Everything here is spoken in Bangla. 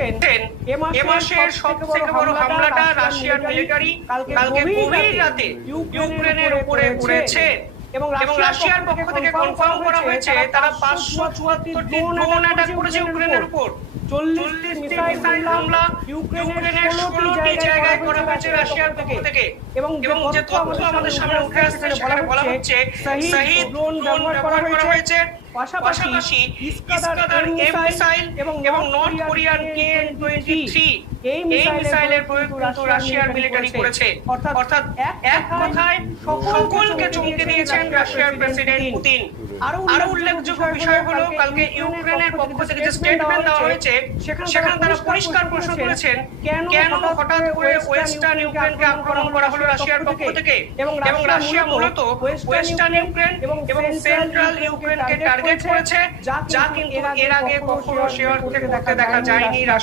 বলেছেন এ মাসের সবথেকে বড় হামলাটা রাশিয়ার মিলিটারি কালকে গভীর রাতে ইউক্রেনের উপরে করেছে এবং রাশিয়ার পক্ষ থেকে কনফার্ম করা হয়েছে তারা 574টি ড্রোন অ্যাটাক করেছে ইউক্রেনের উপর। 40টি মিসাইল হামলা ইউক্রেনের 16টি জায়গায় করা হয়েছে রাশিয়ার পক্ষ থেকে। এবং যে তথ্য আমাদের সামনে উঠে আসছে সেখানে বলা হচ্ছে শহীদ ড্রোন ব্যবহার করা হয়েছে, পাশাপাশি ইস্কাদার এম মিসাইল এবং নর্থ কোরিয়ান KN-23 এই মিসাইলের প্রয়োগ কিন্তু রাশিয়ার মিলিটারি করেছে। অর্থাৎ এক কথায় সকলকে চমকে দিয়েছেন রাশিয়ার প্রেসিডেন্ট পুতিন। আরো উল্লেখযোগ্য বিষয় হলো কালকে ইউক্রেনের পক্ষ থেকে যে স্টেটমেন্ট দেওয়া হয়েছে সেখানে তারা পরিষ্কার প্রশ্ন তুলেছেন কেন হঠাৎ করে ওয়েস্টার্ন ইউক্রেনকে আক্রমণ করা হলো রাশিয়ার পক্ষ থেকে এবং রাশিয়া মূলত ওয়েস্টার্ন ইউক্রেন এবং সেন্ট্রাল ইউক্রেনকে টার্গেট করেছে, যা কিন্তু এর আগে কখনো শেয়ার করতে দেখা যায়নি।